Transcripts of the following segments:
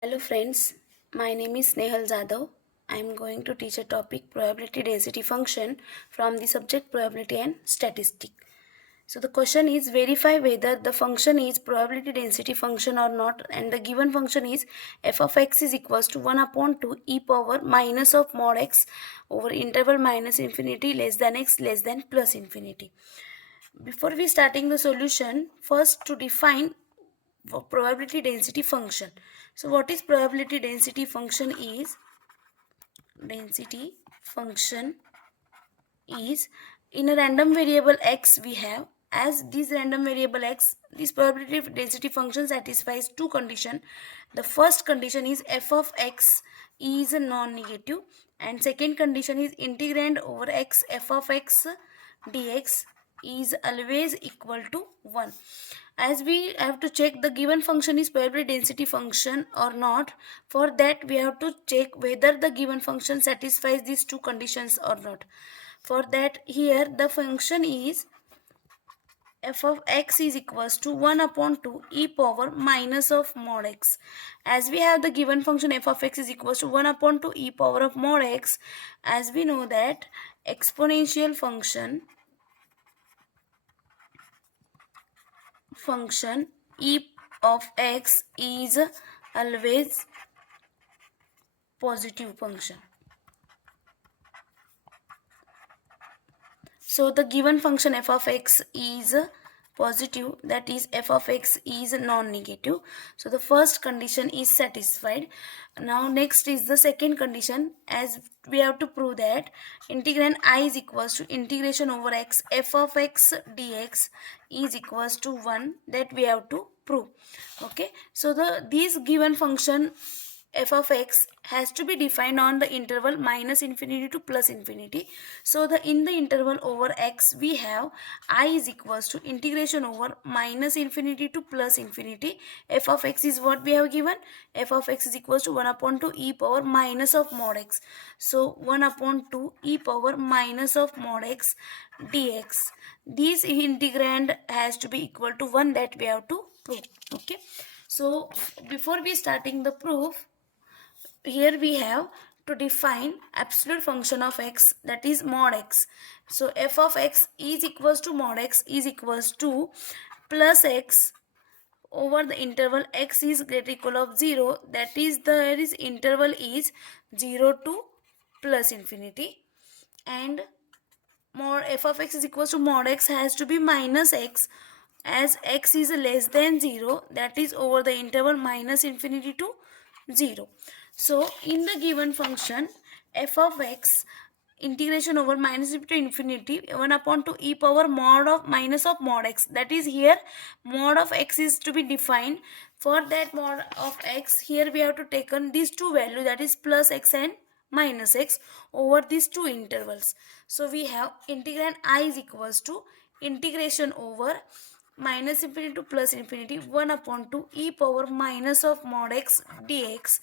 Hello friends, my name is Snehal Jadhav. I am going to teach a topic probability density function from the subject probability and statistics. So the question is verify whether the function is probability density function or not, and the given function is f of x is equals to 1 upon 2 e power minus of mod x over interval minus infinity less than x less than plus infinity. Before we starting the solution, first to define probability density function. So what is probability density function is in a random variable x we have, as this random variable x, this probability density function satisfies two conditions. The first condition is f of x is non-negative, and second condition is integrand over x f of x dx is always equal to 1. As we have to check the given function is probability density function or not, for that we have to check whether the given function satisfies these two conditions or not. For that, here the function is f of x is equals to 1 upon 2 e power minus of mod x. As we have the given function f of x is equals to 1 upon 2 e power of mod x, as we know that exponential function e of x is always positive function. So the given function f of x is positive, that is f of x is non-negative. So the first condition is satisfied. Now next is the second condition, as we have to prove that integrand I is equals to integration over x f of x dx is equals to 1, that we have to prove. Okay, so this given function f of x has to be defined on the interval minus infinity to plus infinity. So in the interval over x we have I is equals to integration over minus infinity to plus infinity. F of x is what we have given. F of x is equals to 1 upon 2 e power minus of mod x. So 1 upon 2 e power minus of mod x dx. This integrand has to be equal to 1, that we have to prove. Okay, so before we starting the proof, here we have to define absolute function of x, that is mod x. So f of x is equals to mod x is equals to plus x over the interval x is greater equal of 0, that is there is interval is 0 to plus infinity, and mod f of x is equals to mod x has to be minus x, as x is less than 0, that is over the interval minus infinity to 0. So in the given function f of x integration over minus to infinity 1 upon 2 e power mod of minus of mod x, that is here mod of x is to be defined. For that mod of x, here we have to take on these two values, that is plus x and minus x over these two intervals. So we have integrand I is equals to integration over minus infinity to plus infinity 1 upon 2 e power minus of mod x dx.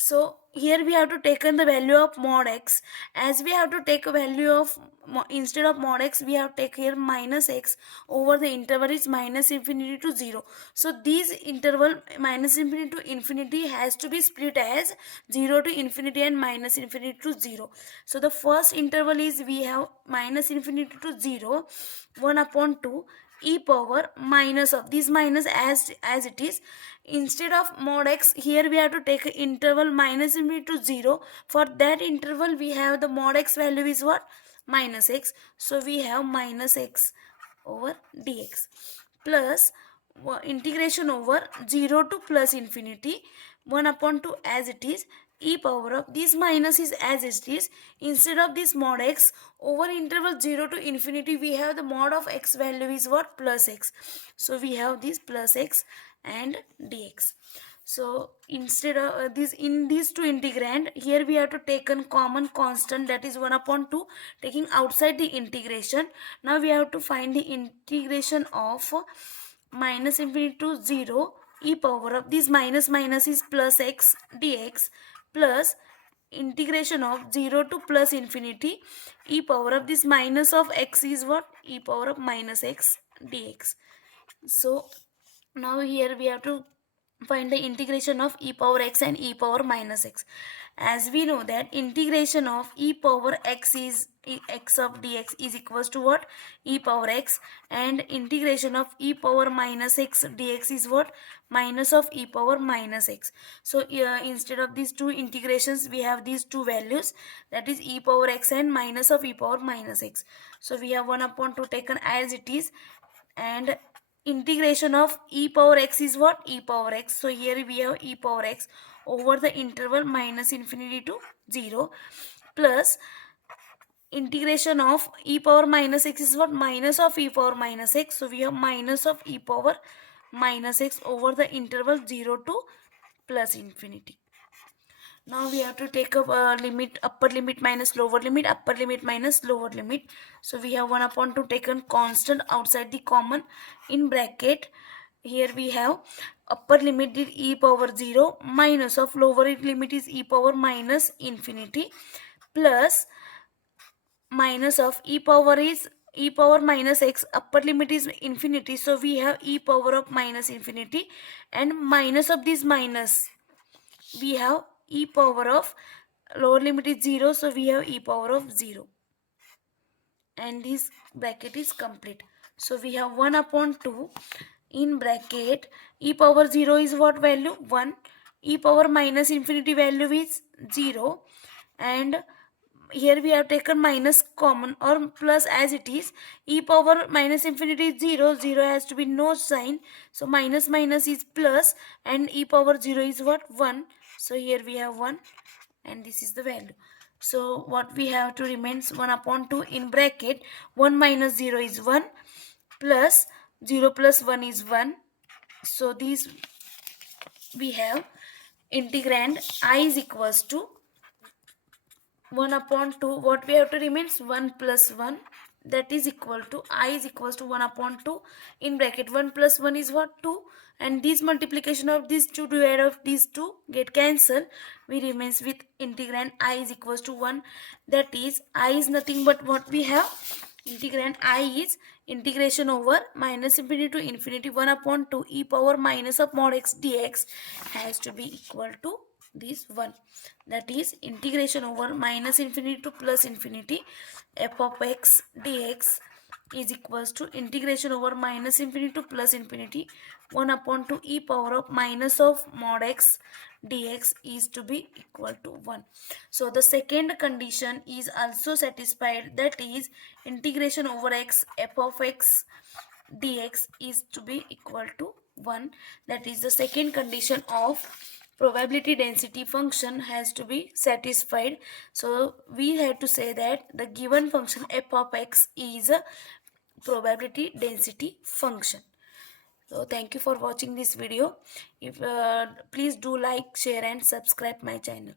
So here we have to take in the value of mod x, as we have to take a value of instead of mod x we have to take here minus x over the interval is minus infinity to 0. So this interval minus infinity to infinity has to be split as 0 to infinity and minus infinity to 0. So the first interval is we have minus infinity to 0 1 upon 2 e power minus of this minus as it is. Instead of mod x, here we have to take interval minus infinity to 0. For that interval we have the mod x value is what? Minus x. So we have minus x over dx plus integration over 0 to plus infinity 1 upon 2 as it is e power of this minus is as it is. Instead of this mod x over interval 0 to infinity we have the mod of x value is what? Plus x. So we have this plus x and dx. So instead of this, in these two integrand, here we have to take a common constant, that is 1 upon 2 taking outside the integration. Now we have to find the integration of minus infinity to 0 e power of this minus is plus x dx plus integration of 0 to plus infinity e power of this minus of x is what? E power of minus x dx. So now here we have to find the integration of e power x and e power minus x. As we know that integration of e power x is x of dx is equals to what? E power x, and integration of e power minus x dx is what? Minus of e power minus x. So instead of these two integrations we have these two values, that is e power x and minus of e power minus x. So we have 1 upon 2 taken as it is, and integration of e power x is what? E power x. So here we have e power x over the interval minus infinity to 0, plus integration of e power minus x is what? Minus of e power minus x. So we have minus of e power minus x over the interval 0 to plus infinity. Now we have to take up limit, upper limit minus lower limit, upper limit minus lower limit. So we have 1 upon 2 taken constant outside the common in bracket. Here we have upper limit is e power 0 minus of lower limit is e power minus infinity, plus minus of e power is e power minus x, upper limit is infinity, so we have e power of minus infinity, and minus of this minus we have e power of lower limit is 0, so we have e power of 0, and this bracket is complete. So we have 1 upon 2 in bracket, e power 0 is what value? 1, e power minus infinity value is 0, and here we have taken minus common or plus as it is. E power minus infinity is 0, 0 has to be no sign, so minus minus is plus, and e power 0 is what? 1, so here we have 1, and this is the value. So what we have to remains 1 upon 2 in bracket, 1 minus 0 is 1, plus 0 plus 1 is 1. So these we have integrand I is equals to 1 upon 2, what we have to remains 1 plus 1, that is equal to I is equals to 1 upon 2 in bracket 1 plus 1 is what? 2, and this multiplication of these two divide of these two get cancelled, we remains with integrand I is equals to 1, that is I is nothing but what we have? Integrand I is integration over minus infinity to infinity 1 upon 2 e power minus of mod x dx has to be equal to this 1, that is integration over minus infinity to plus infinity f of x dx is equals to integration over minus infinity to plus infinity 1 upon 2 e power of minus of mod x dx is to be equal to 1. So the second condition is also satisfied, that is integration over x f of x dx is to be equal to 1, that is the second condition of probability density function has to be satisfied. So we have to say that the given function f of x is a probability density function. So thank you for watching this video. If please do like, share and subscribe my channel.